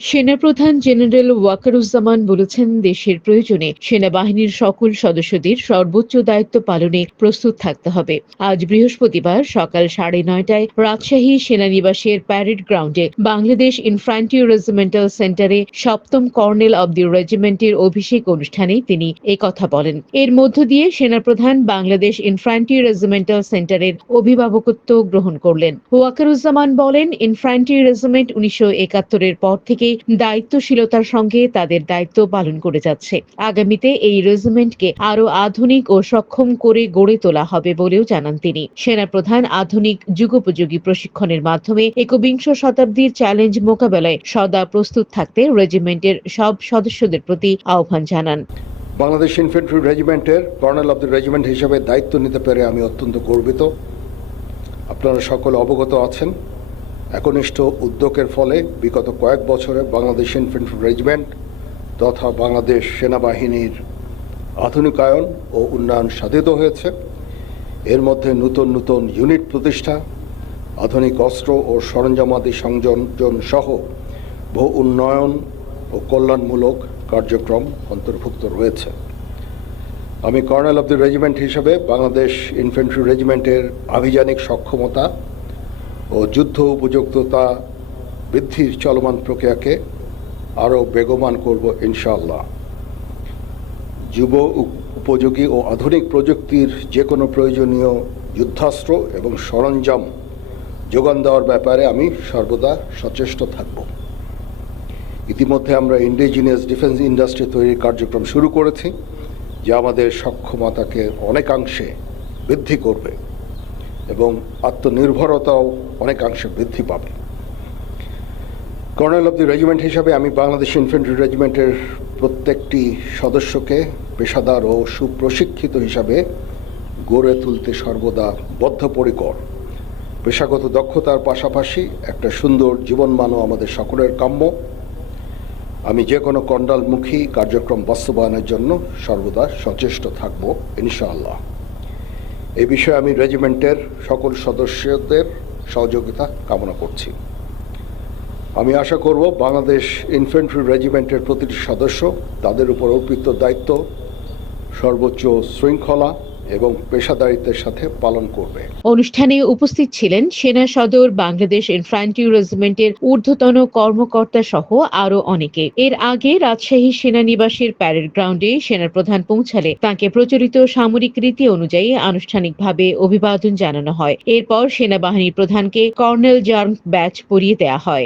সেনাপ্রধান জেনারেল ওয়াকারুজ্জামান বলেছেন, দেশের প্রয়োজনে সেনাবাহিনীর সকল সদস্যদের সর্বোচ্চ দায়িত্ব পালনে প্রস্তুত থাকতে হবে। আজ বৃহস্পতিবার সকাল 9:30টায় রাজশাহী সেনানিবাসের প্যারেড গ্রাউন্ডে বাংলাদেশ ইনফ্যান্ট্রি রেজিমেন্টাল সেন্টারে 7ম কর্নেল অব দি রেজিমেন্টের অভিষেক অনুষ্ঠানে তিনি কথা বলেন। এর মধ্য দিয়ে সেনাপ্রধান বাংলাদেশ ইনফ্যান্ট্রি রেজিমেন্টাল সেন্টারের অভিভাবকত্ব গ্রহণ করলেন। ওয়াকারুজ্জামান বলেন, ইনফ্যান্ট্রি রেজিমেন্ট 1971-এর পর থেকে দায়িত্বশীলতার সঙ্গে তাদের দায়িত্ব পালন করে যাচ্ছে। আগামীতে এই রেজিমেন্টকে আরো আধুনিক ও সক্ষম করে গড়ে তোলা হবে বলেও জানান তিনি। সেনাপ্রধান আধুনিক যুগোপযোগী প্রশিক্ষণের মাধ্যমে একবিংশ শতাব্দীর চ্যালেঞ্জ মোকাবেলায় সদা প্রস্তুত থাকতে রেজিমেন্টের সব সদস্যদের প্রতি আহ্বান জানান। বাংলাদেশ ইনফ্যান্ট্রি রেজিমেন্টের কর্নেল অব দ্য রেজিমেন্ট হিসেবে দায়িত্ব নিতে পেরে আমি অত্যন্ত গর্বিত। আপনারা সকলে অবগত আছেন, একনিষ্ঠ উদ্যোগের ফলে বিগত কয়েক বছরে বাংলাদেশ ইনফ্যান্ট্রি রেজিমেন্ট তথা বাংলাদেশ সেনাবাহিনীর আধুনিকায়ন ও উন্নয়ন সাধিত হয়েছে। এর মধ্যে নতুন নতুন ইউনিট প্রতিষ্ঠা, আধুনিক অস্ত্র ও সরঞ্জামাদি সংযোজন সহ বহু উন্নয়ন ও কল্যাণমূলক কার্যক্রম অন্তর্ভুক্ত রয়েছে। আমি কর্নেল অব দ্য রেজিমেন্ট হিসেবে বাংলাদেশ ইনফ্যান্ট্রি রেজিমেন্টের আভিযানিক সক্ষমতা ও যুদ্ধ উপযুক্ততা বৃদ্ধির চলমান প্রক্রিয়াকে আরও বেগবান করব ইনশাআল্লাহ। যুব উপযোগী ও আধুনিক প্রযুক্তির যে কোনো প্রয়োজনীয় যুদ্ধাস্ত্র এবং সরঞ্জাম যোগান দেওয়ার ব্যাপারে আমি সর্বদা সচেষ্ট থাকব। ইতিমধ্যে আমরা ইন্ডিজিনিয়াস ডিফেন্স ইন্ডাস্ট্রি তৈরির কার্যক্রম শুরু করেছি, যা আমাদের সক্ষমতাকে অনেকাংশে বৃদ্ধি করবে এবং আত্মনির্ভরতাও অনেকাংশে বৃদ্ধি পাবে। কর্নেল অব দি রেজিমেন্ট হিসাবে আমি বাংলাদেশ ইনফ্যান্ট্রি রেজিমেন্টের প্রত্যেকটি সদস্যকে পেশাদার ও সুপ্রশিক্ষিত হিসাবে গড়ে তুলতে সর্বদা বদ্ধপরিকর। পেশাগত দক্ষতার পাশাপাশি একটা সুন্দর জীবনমানও আমাদের সকলের কাম্য। আমি যে কোনো কণ্ডালমুখী কার্যক্রম বাস্তবায়নের জন্য সর্বদা সচেষ্ট থাকব ইনশাআল্লাহ। এই বিষয়ে আমি রেজিমেন্টের সকল সদস্যদের সহযোগিতা কামনা করছি। আমি আশা করব বাংলাদেশ ইনফ্যান্ট্রি রেজিমেন্টের প্রতিটি সদস্য তাদের উপর অর্পিত দায়িত্ব সর্বোচ্চ শৃঙ্খলা এবং পেশাদারিত্বের সাথে পালন করবে। অনুষ্ঠানে উপস্থিত ছিলেন সেনা সদর, বাংলাদেশ ইনফ্যান্ট্রি রেজিমেন্টের ঊর্ধ্বতন কর্মকর্তা সহ আরো অনেকে। এর আগে রাজশাহী সেনানিবাসের প্যারেড গ্রাউন্ডে সেনাপ্রধান পৌঁছালে তাকে প্রচলিত সামরিক রীতি অনুযায়ী আনুষ্ঠানিকভাবে অভিবাদন জানানো হয়। এরপর সেনাবাহিনী প্রধানকে কর্নেল জার্ম ব্যাচ পরিয়ে দেয়া হয়।